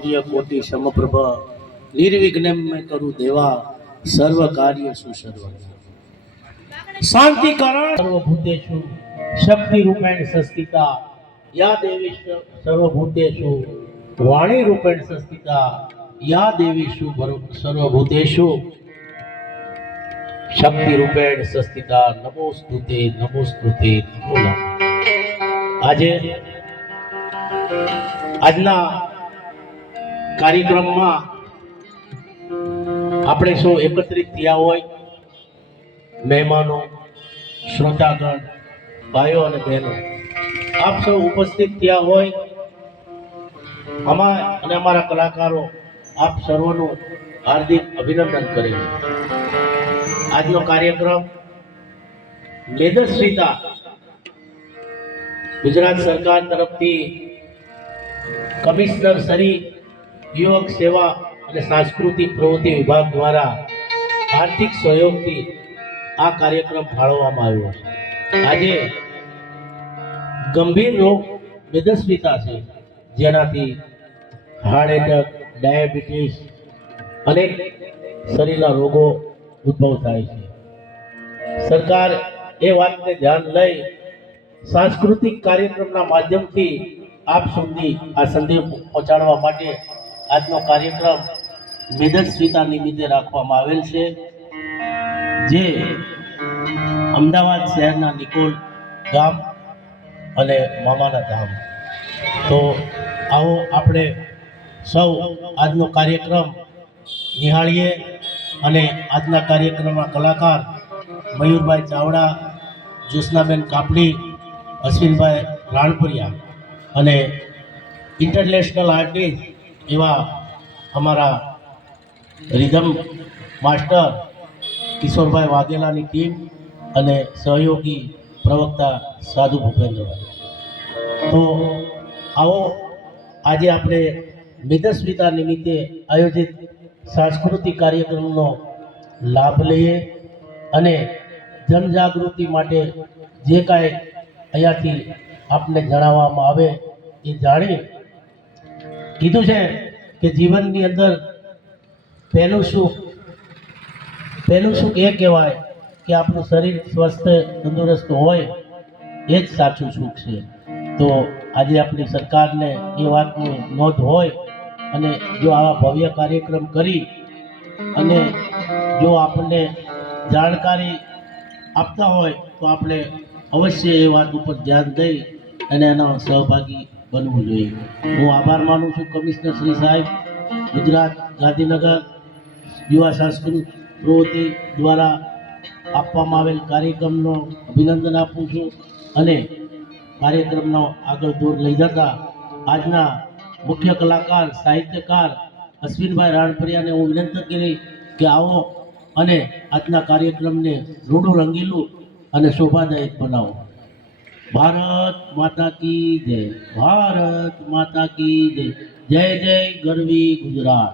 सूर्य कोटि समप्रभ निर्विघ्नं में करूँ देवा सर्व कार्य सुसर्वज्ञ शांति कारण सर्वभूतेषु शक्ति रूपेण संस्थिता या देवी सर्वभूतेषु वाणी रूपेण संस्थिता या देवीषु सर्वभूतेषु शक्ति रूपेण संस्थिता नमोस्तुते नमोस्तुते नमो नमः। આજના કાર્યક્રમમાં આપણે સૌ એકત્રિત થયા હોય, મહેમાનો, શ્રોતાગણ, ભાઈઓ અને બહેનો, આપ સૌ ઉપસ્થિત થયા હોય, અમારા કલાકારો આપ સર્વનું હાર્દિક અભિનંદન કરે છે। આજનો કાર્યક્રમ મેદસ્વીતા ગુજરાત સરકાર તરફથી કમિશનર શ્રી યુવક સેવા અને સાંસ્કૃતિક પ્રવૃત્તિ વિભાગ દ્વારા આર્થિક સહયોગથી આ કાર્યક્રમ ફાળવવામાં આવ્યો છે। આજે ગંભીર રોગ મેદસ્વીતા છે, જેનાથી હાર્ટ એટેક, ડાયાબિટીસ, અનેક શરીરના રોગો ઉદ્ભવ થાય છે। સરકાર એ વાતને ધ્યાન લઈ સાંસ્કૃતિક કાર્યક્રમના માધ્યમથી આપ સુધી આ સંદેશ પહોંચાડવા માટે આજનો કાર્યક્રમ મેદસ્વીતા નિમિત્તે રાખવામાં આવેલ છે, જે અમદાવાદ શહેરના નિકોલ ગામ અને મામાના ધામ। તો આવો આપણે સૌ આજનો કાર્યક્રમ નિહાળીએ અને આજના કાર્યક્રમના કલાકાર મયુરભાઈ ચાવડા, જ્યોત્સનાબેન કાપડી, અશ્વિનભાઈ રાણપુરિયા અને ઇન્ટરનેશનલ આર્ટિસ્ટ એવા અમારા રિધમ માસ્ટર કિશોરભાઈ વાઘેલાની ટીમ અને સહયોગી પ્રવક્તા સાધુ ભૂપેન્દ્રભાઈ। તો આવો આજે આપણે મેદસ્વીતા નિમિત્તે આયોજિત સાંસ્કૃતિક કાર્યક્રમનો લાભ લઈએ અને જનજાગૃતિ માટે જે કાંઈ અહીંયાથી આપને જણાવવામાં આવે એ જાણી કીધું છે કે જીવનની અંદર પહેલું સુખ એ કહેવાય કે આપણું શરીર સ્વસ્થ તંદુરસ્ત હોય, એ જ સાચું સુખ છે। તો આજે આપણી સરકારને એ વાતની નોંધ હોય અને જો આવા ભવ્ય કાર્યક્રમ કરી અને જો આપણને જાણકારી આપતા હોય તો આપણે અવશ્ય એ વાત ઉપર ધ્યાન દઈ અને એનો સહભાગી બનવું જોઈએ। હું આભાર માનું છું કમિશનર શ્રી સાહેબ, ગુજરાત ગાંધીનગર યુવા સાંસ્કૃતિક પ્રવૃત્તિ દ્વારા આપવામાં આવેલ કાર્યક્રમનો અભિનંદન આપું છું અને કાર્યક્રમનો આગળ દૂર લઈ જતા આજના મુખ્ય કલાકાર સાહિત્યકાર અશ્વિનભાઈ રાણપરિયાને હું વિનંતી કરી કે આવો અને આજના કાર્યક્રમને રૂડું રંગીલું અને શોભાદાયક બનાવો। ભારત માતા કી જય, ભારત માતા કી જય, જય જય ગરવી ગુજરાત।